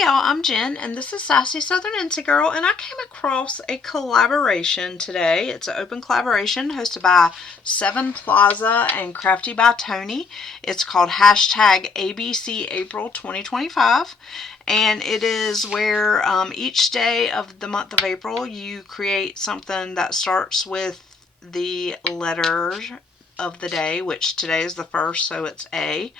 y'all, I'm Jen, and this is Sassy Southern Incy Girl, and I came across a collaboration today. It's an open collaboration hosted by Seven Plaza and Crafty by Tony. It's called hashtag ABC April 2025, and it is where each day of the month of April you create something that starts with the letter of the day, which today is the first, so it's A.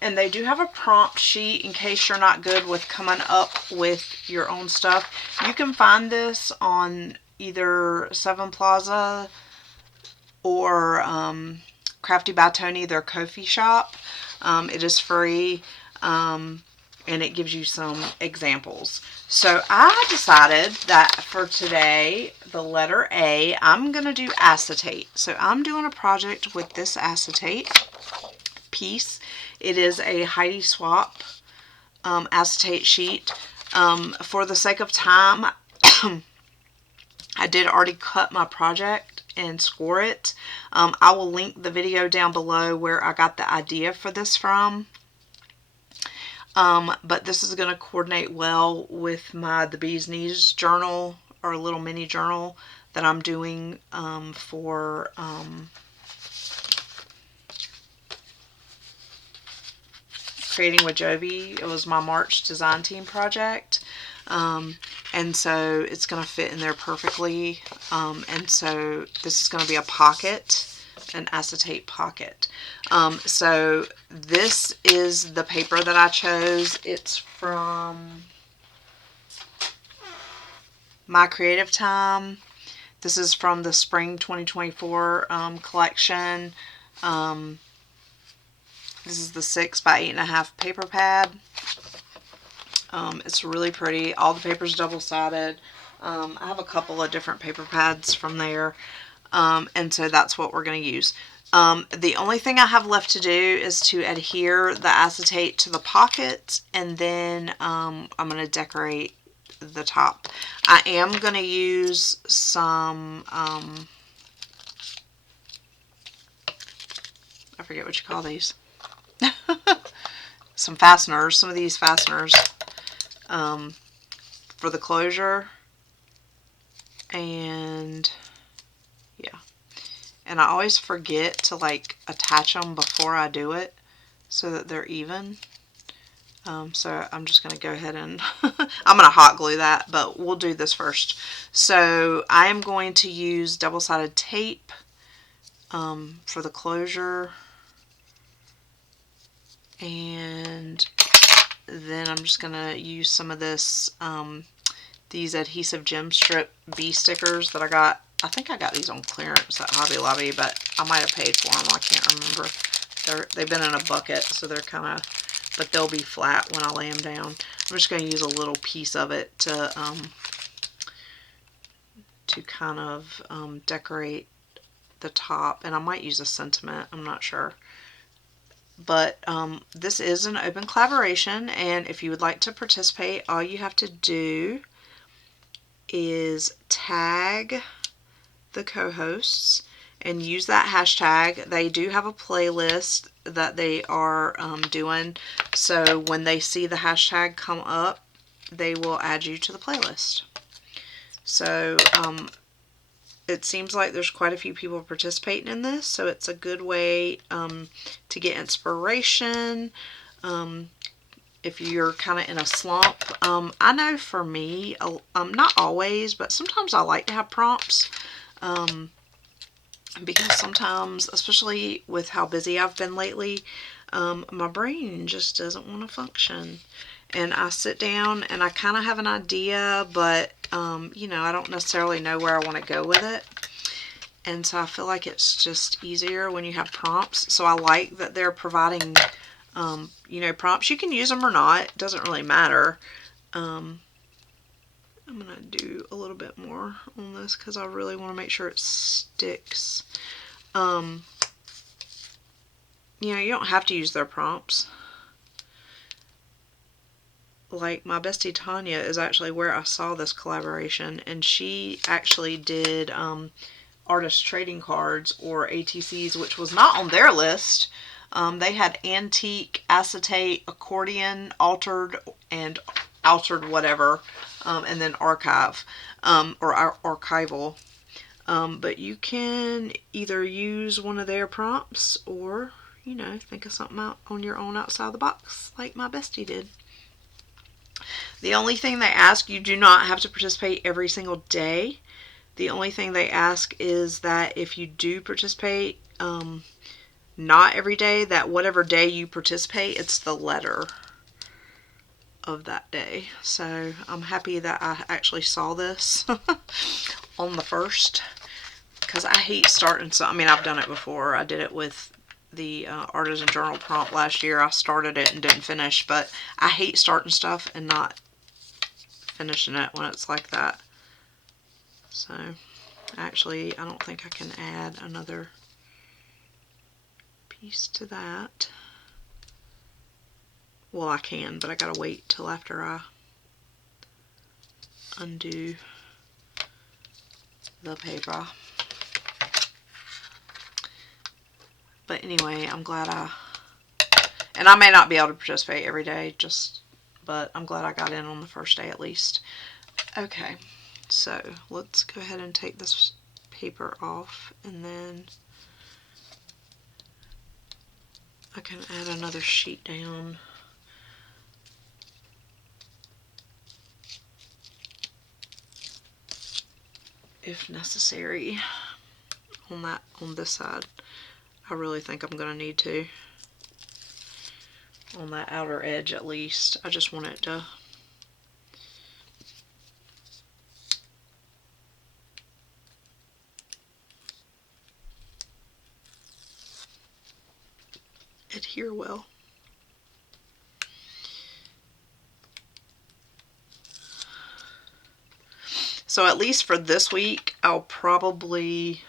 And they do have a prompt sheet in case you're not good with coming up with your own stuff. You can find this on either Seven Plaza or Crafty by Tony, their Ko-fi shop. It is free, and it gives you some examples. So I decided that for today, the letter A, I'm going to do acetate. So I'm doing a project with this acetate piece. It is a Heidi Swap acetate sheet. For the sake of time, I did already cut my project and score it. I will link the video down below where I got the idea for this from. But this is going to coordinate well with my The Bee's Knees journal, or a little mini journal that I'm doing for Creating with Jovi. It was my March design team project. And so it's going to fit in there perfectly. And so this is going to be a pocket, an acetate pocket. So this is the paper that I chose. It's from My Creative Time. This is from the Spring 2024 collection. This is the 6 by 8.5 paper pad. It's really pretty. All the paper's double-sided. I have a couple of different paper pads from there. And so that's what we're going to use. The only thing I have left to do is to adhere the acetate to the pocket, and then I'm going to decorate the top. I am going to use some, I forget what you call these. Some fasteners, some of these fasteners for the closure, and yeah, and I always forget to like attach them before I do it so that they're even. So I'm just going to go ahead and I'm going to hot glue that, but we'll do this first. So I am going to use double-sided tape for the closure, and then I'm just going to use some of this, these adhesive gem strip bee stickers that I got. I think I got these on clearance at Hobby Lobby, but I might have paid for them. I can't remember. They've been in a bucket, so they're kind of, but they'll be flat when I lay them down. I'm just going to use a little piece of it to kind of decorate the top, and I might use a sentiment. I'm not sure. But this is an open collaboration, and if you would like to participate, all you have to do is tag the co-hosts and use that hashtag. They do have a playlist that they are doing, so when they see the hashtag come up, they will add you to the playlist. So it seems like there's quite a few people participating in this, so it's a good way to get inspiration if you're kind of in a slump. I know for me, not always, but sometimes I like to have prompts because sometimes, especially with how busy I've been lately, my brain just doesn't want to function. And I sit down and I kind of have an idea, but you know, I don't necessarily know where I want to go with it. And so I feel like it's just easier when you have prompts. So I like that they're providing, you know, prompts. You can use them or not. It doesn't really matter. I'm going to do a little bit more on this because I really want to make sure it sticks. You know, you don't have to use their prompts. Like my bestie Tanya is actually where I saw this collaboration, and she actually did artist trading cards, or ATCs, which was not on their list. They had antique, acetate, accordion, altered, and altered whatever, and then archive, or archival. But you can either use one of their prompts or, you know, think of something out on your own outside the box like my bestie did. The only thing they ask, you do not have to participate every single day. The only thing they ask is that if you do participate, not every day, that whatever day you participate, it's the letter of that day. So I'm happy that I actually saw this on the 1st, because I hate starting. So I mean, I've done it before. I did it with the Artisan Journal prompt last year. I started it and didn't finish, but I hate starting stuff and not finishing it when it's like that. So actually, I don't think I can add another piece to that. Well, I can, but I gotta wait till after I undo the paper. But anyway, I'm glad and I may not be able to participate every day, but I'm glad I got in on the first day at least. Okay, so let's go ahead and take this paper off, and then I can add another sheet down. If necessary, on this side. I really think I'm going to need to. On that outer edge at least. I just want it to adhere well. So at least for this week, I'll probably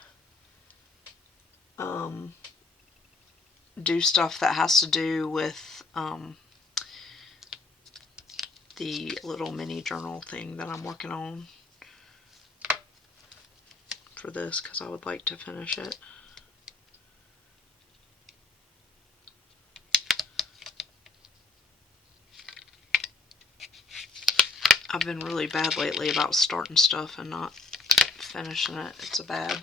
do stuff that has to do with the little mini journal thing that I'm working on for this, because I would like to finish it. I've been really bad lately about starting stuff and not finishing it. It's a bad.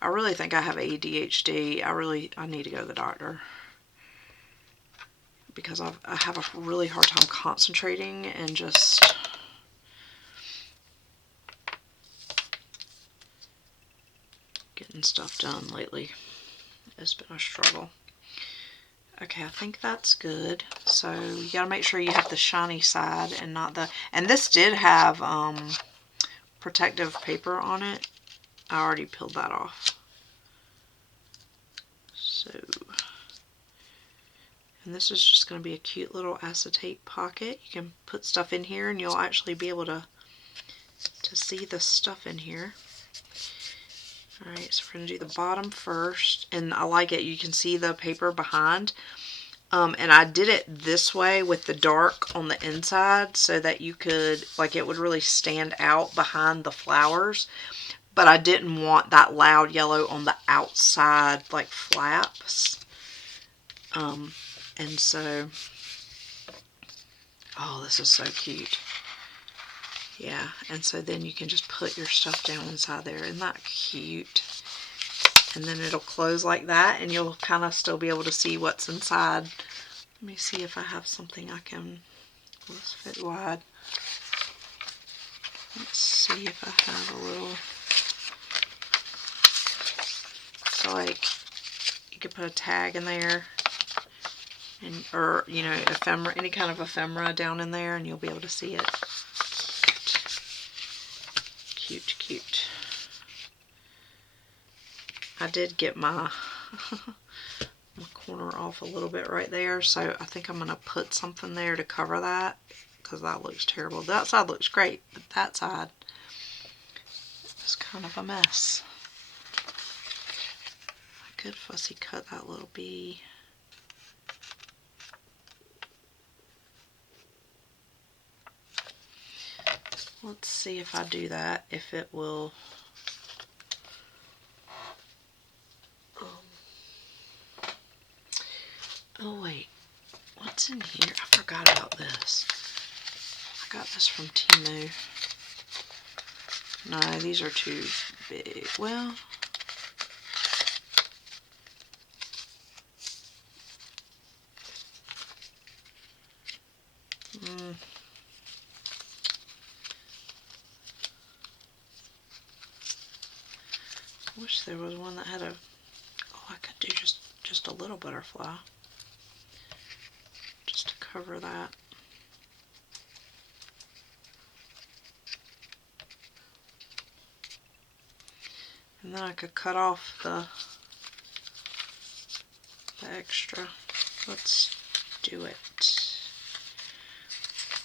I really think I have ADHD. I need to go to the doctor, because I have a really hard time concentrating and just getting stuff done lately. It's been a struggle. Okay, I think that's good. So you gotta make sure you have the shiny side and not the, and this did have protective paper on it. I already peeled that off. So, and this is just going to be a cute little acetate pocket. You can put stuff in here and you'll actually be able to see the stuff in here. Alright, so we're going to do the bottom first, and I like it. You can see the paper behind. And I did it this way with the dark on the inside so that you could, like, it would really stand out behind the flowers. But I didn't want that loud yellow on the outside, like, flaps. And so, oh, this is so cute. Yeah, and so then you can just put your stuff down inside there. Isn't that cute? And then it'll close like that, and you'll kind of still be able to see what's inside. Let me see if I have something I can, let's fit wide. Let's see if I have a little, so like, you could put a tag in there, and, or, you know, ephemera, any kind of ephemera down in there, and you'll be able to see it. Cute, cute. I did get my corner off a little bit right there, so I think I'm going to put something there to cover that, because that looks terrible. That side looks great, but that side is kind of a mess. I could fussy cut that little bee. Let's see if I do that, if it will. Oh wait, what's in here? I forgot about this. got this from Temu. No, these are too big. Well, I wish there was one that had a, oh, I could do just a little butterfly. Just to cover that. And then I could cut off the extra. Let's do it.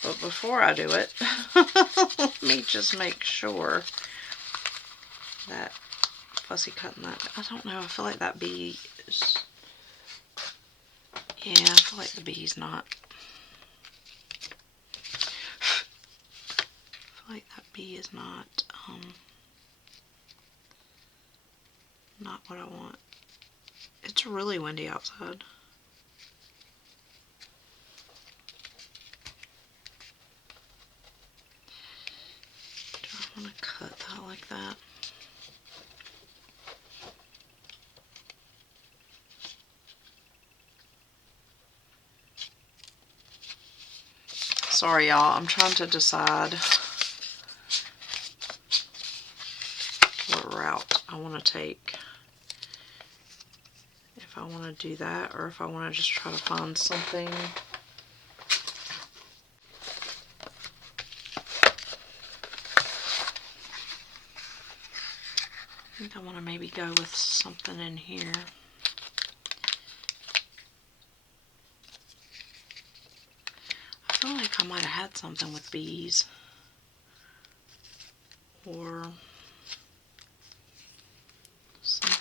But before I do it, let me just make sure that fussy cutting that, I don't know, I feel like that bee is, yeah, I feel like the bee's not, I feel like that bee is not what I want. It's really windy outside. Do I want to cut that like that? Sorry y'all, I'm trying to decide what route I want to take. If I want to do that or if I want to just try to find something. I think I want to maybe go with something in here. I feel like I might have had something with bees. Or something.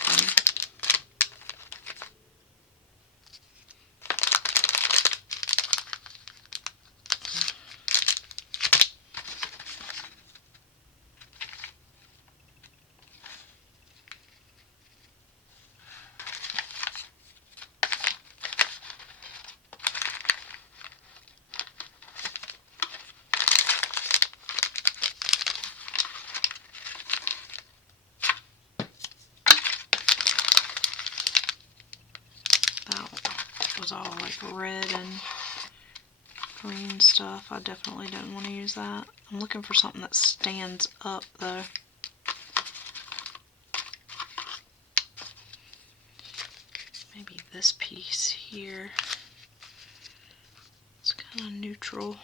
Was all like red and green stuff. I definitely don't want to use that. I'm looking for something that stands up though. Maybe this piece here. It's kind of neutral.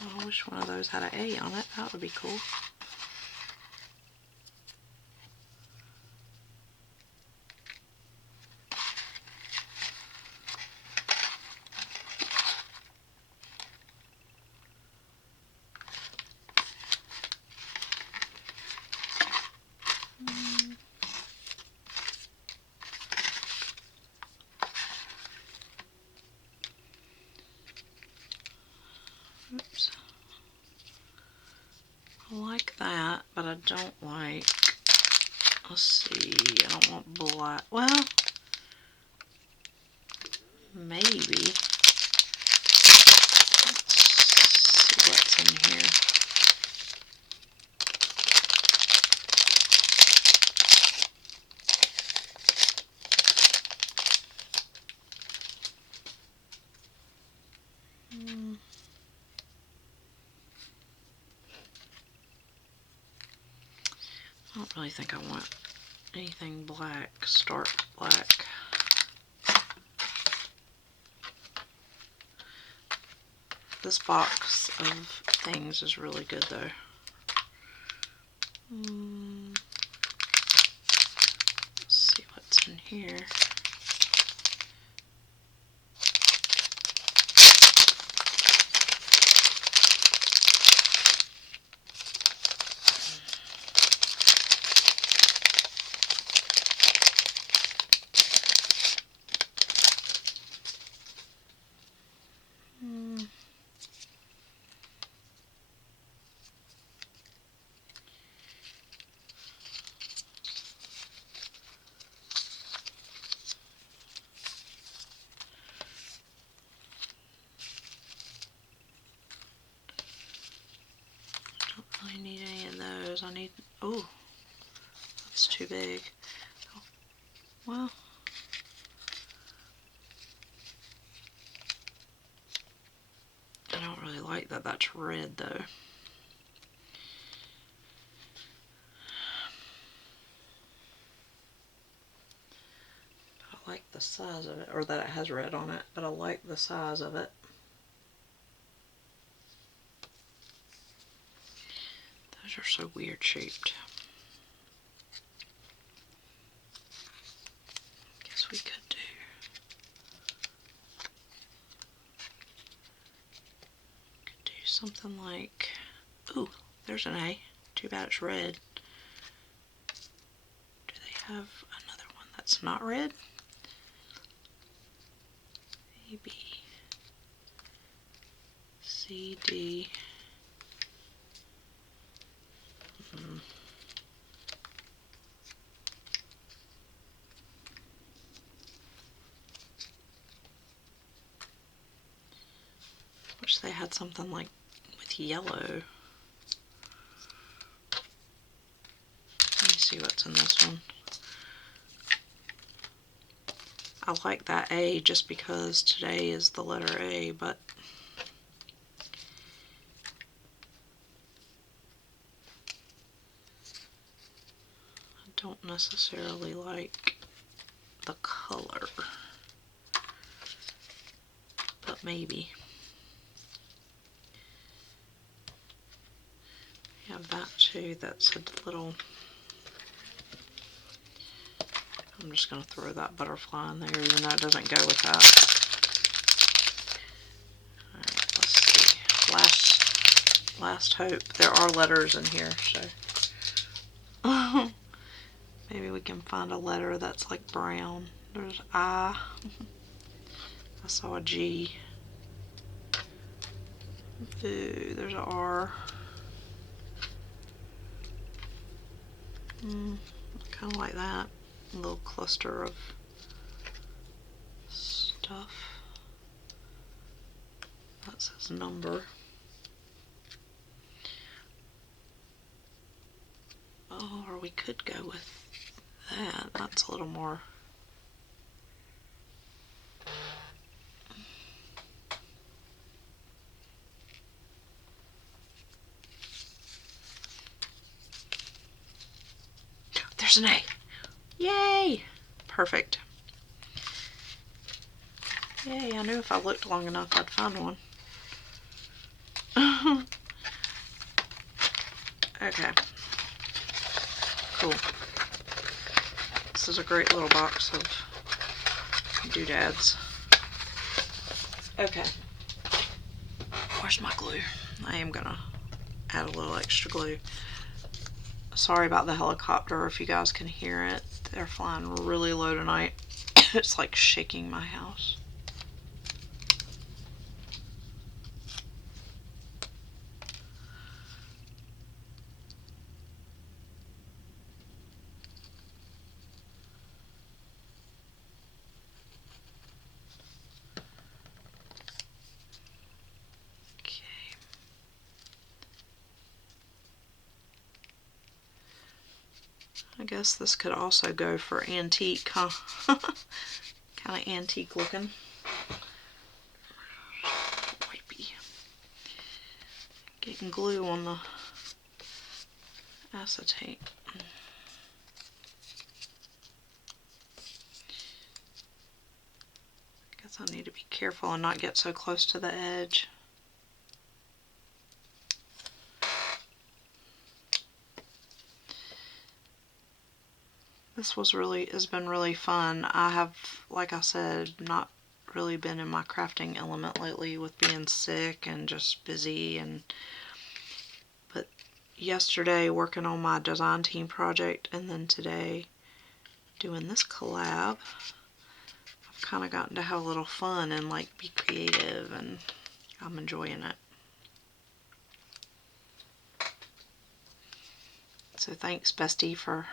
I wish one of those had an A on it. That would be cool. Oops. I like that, but I don't like, let's see, I don't want black. Well, maybe. Let's see what's in here. I don't really think I want anything black, stark black. This box of things is really good though. Let's see what's in here. suppose I need, oh, that's too big. Well, I don't really like that that's red though. I like the size of it, or that it has red on it, but I like the size of it. Those are so weird shaped. Guess we could do something like, ooh, there's an A. Too bad it's red. Do they have another one that's not red? A, B, C, D. Wish they had something like with yellow. Let me see what's in this one. I like that A just because today is the letter A, but I don't necessarily like the color. But maybe. We have that too, that's a little, I'm just going to throw that butterfly in there even though it doesn't go with that. Alright, let's see. Last hope. There are letters in here, so maybe we can find a letter that's like brown. There's I. I saw a G. Ooh, there's an R. Kind of like that. A little cluster of stuff. That says number. Oh, or we could go with that. That's a little more. There's an A. Yay! Perfect. Yay, I knew if I looked long enough I'd find one. Okay. Cool. This is a great little box of doodads. Okay. Where's my glue? I am gonna add a little extra glue. Sorry about the helicopter if you guys can hear it. They're flying really low tonight. It's like shaking my house. I guess this could also go for antique, huh? Kind of antique looking. Wipey. Getting glue on the acetate. I guess I need to be careful and not get so close to the edge. This has been really fun. I have, like I said, not really been in my crafting element lately with being sick and just busy, but yesterday working on my design team project and then today doing this collab, I've kind of gotten to have a little fun and like be creative, and I'm enjoying it. So thanks, bestie, for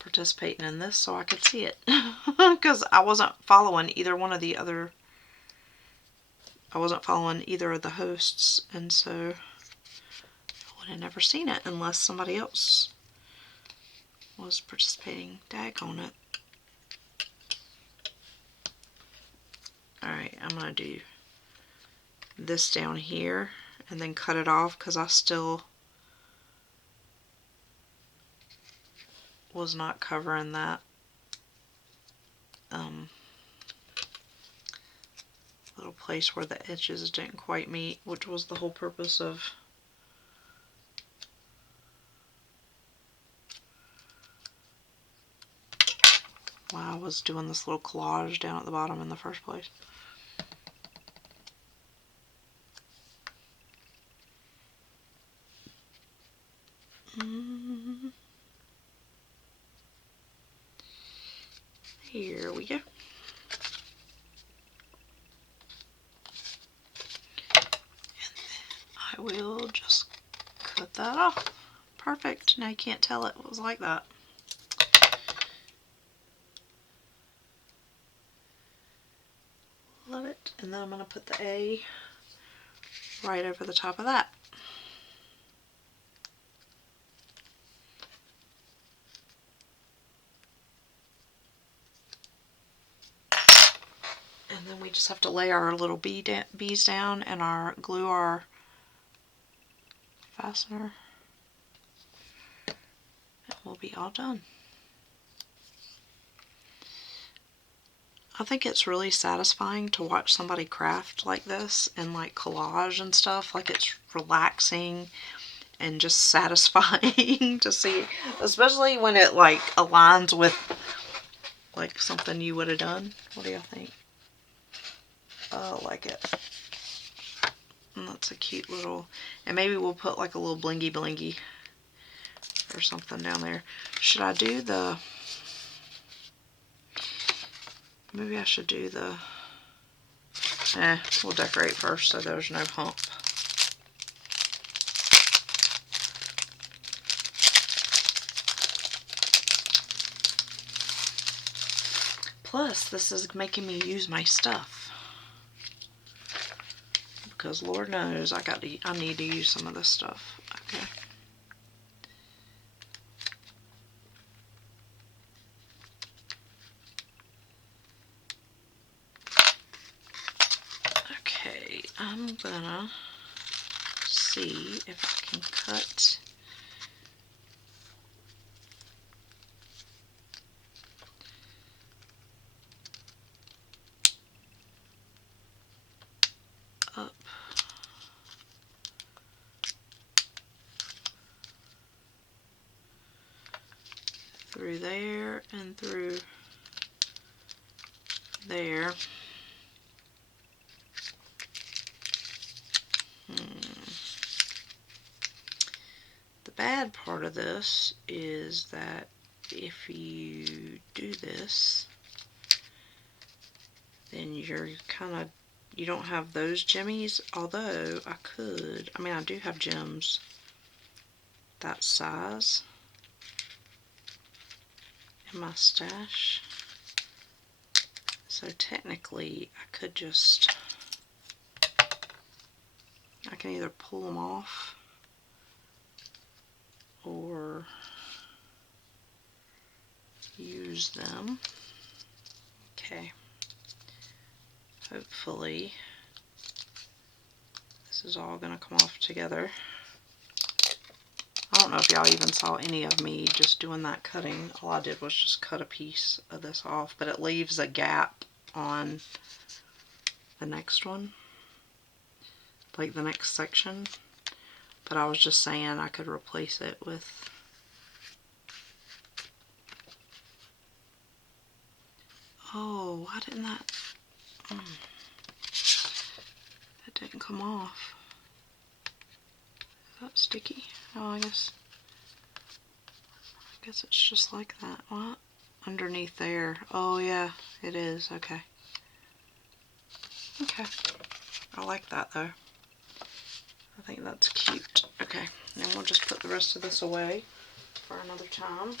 participating in this so I could see it. Because I wasn't following either one of the other, I wasn't following either of the hosts, and so would have never seen it unless somebody else was participating. Daggone it. Alright, I'm going to do this down here and then cut it off because I still was not covering that little place where the edges didn't quite meet, which was the whole purpose of why I was doing this little collage down at the bottom in the first place. Here we go. I will just cut that off. Perfect. Now you can't tell it was like that. Love it. And then I'm going to put the A right over the top of that. And then we just have to lay our little bees down and glue our fastener. And we'll be all done. I think it's really satisfying to watch somebody craft like this and like collage and stuff. Like it's relaxing and just satisfying to see, especially when it like aligns with like something you would have done. What do you think? Oh, I like it. And that's a cute little, and maybe we'll put like a little blingy blingy or something down there. Should I do the, maybe I should do the, we'll decorate first so there's no hump. Plus, this is making me use my stuff. Because Lord knows I need to use some of this stuff. Okay. Okay, I'm gonna see if I can cut up through there and through there. The bad part of this is that if you do this, then you're you don't have those jimmies, although I could, I mean I do have gems that size in my stash, so technically I could just, I can either pull them off or use them. Okay, hopefully this is all gonna come off together. I don't know if y'all even saw any of me just doing that cutting. All I did was just cut a piece of this off, but it leaves a gap on the next one, like the next section. But I was just saying I could replace it with oh, why didn't that that didn't come off. Is that sticky? Oh, I guess it's just like that. What? Underneath there. Oh yeah, it is. Okay. Okay. I like that though. I think that's cute. Okay, then we'll just put the rest of this away for another time.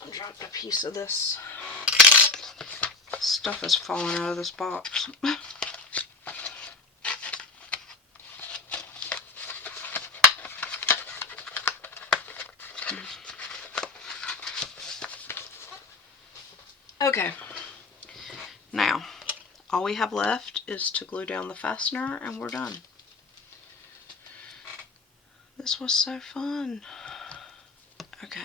I dropped a piece of this. Stuff is falling out of this box. Okay, now all we have left is to glue down the fastener and we're done. This was so fun. Okay,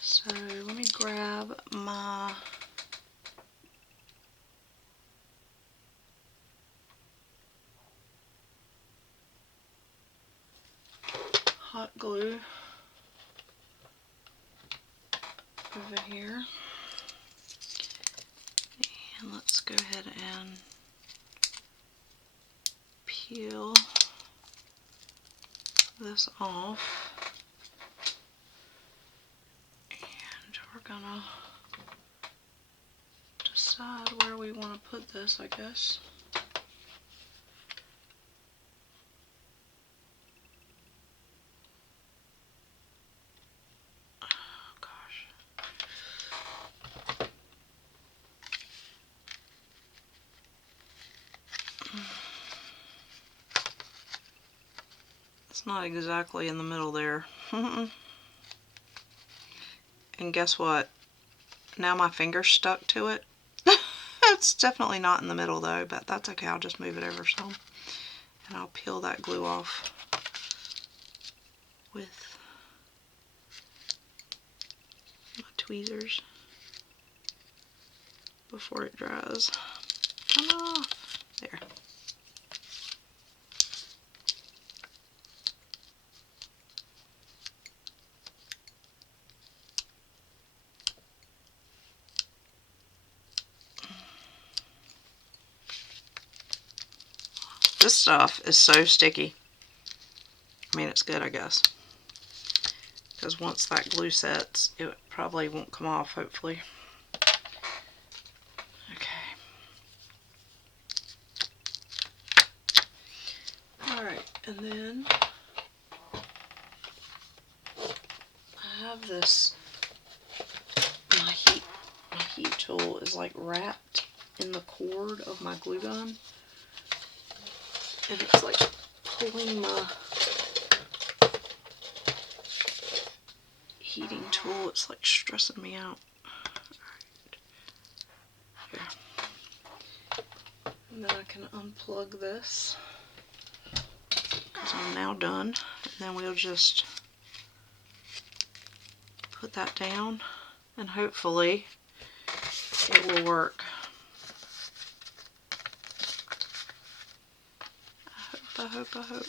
so let me grab my hot glue over here. And let's go ahead and peel this off. And we're gonna decide where we want to put this, I guess. Oh gosh. It's not exactly in the middle there. And guess what? Now my finger's stuck to it. It's definitely not in the middle though, but that's okay. I'll just move it over some. And I'll peel that glue off with my tweezers before it dries. Come off. There. This stuff is so sticky. I mean, it's good, I guess. Because once that glue sets, it probably won't come off, hopefully. Okay. Alright, and then I have this, my heat tool is like wrapped in the cord of my glue gun. And it's like pulling my heating tool. It's like stressing me out. Alright. Here. And then I can unplug this because I'm now done. And then we'll just put that down and hopefully it will work. I hope.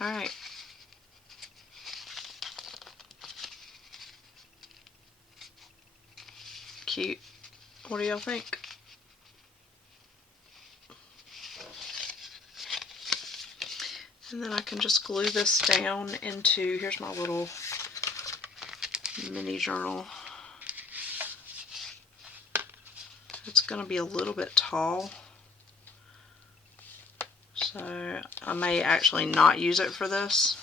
Alright. Cute. What do y'all think? And then I can just glue this down into, here's my little mini journal. It's going to be a little bit tall, so I may actually not use it for this,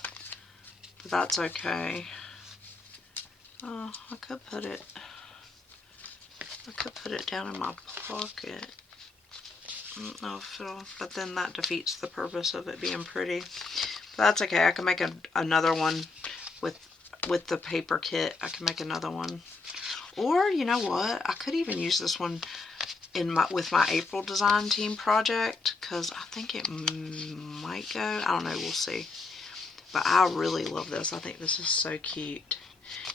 but that's okay. Oh, I could put it down in my pocket. I don't know if it'll, but then that defeats the purpose of it being pretty. But that's okay. I can make another one with the paper kit. I can make another one. Or, you know what? I could even use this one with my April design team project, because I think it might go. I don't know. We'll see. But I really love this. I think this is so cute.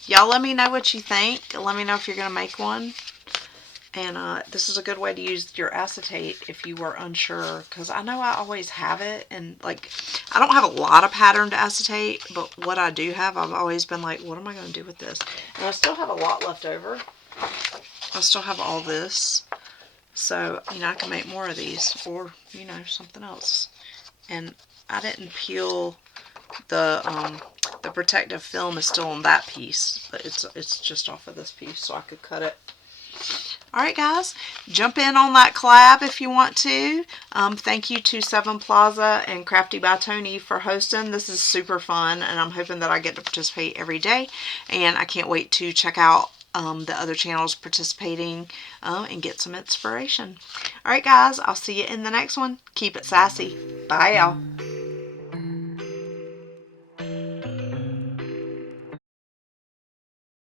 Y'all let me know what you think. Let me know if you're going to make one. And this is a good way to use your acetate if you were unsure, because I know I always have it, and like I don't have a lot of patterned acetate, but what I do have, I've always been like, what am I going to do with this? And I still have a lot left over. I still have all this, so you know I can make more of these, or you know something else. And I didn't peel the protective film is still on that piece, but it's just off of this piece, so I could cut it. Alright guys, jump in on that collab if you want to. Thank you to Seven Plaza and Crafty by Tony for hosting. This is super fun, and I'm hoping that I get to participate every day. And I can't wait to check out the other channels participating and get some inspiration. Alright guys, I'll see you in the next one. Keep it sassy. Bye y'all.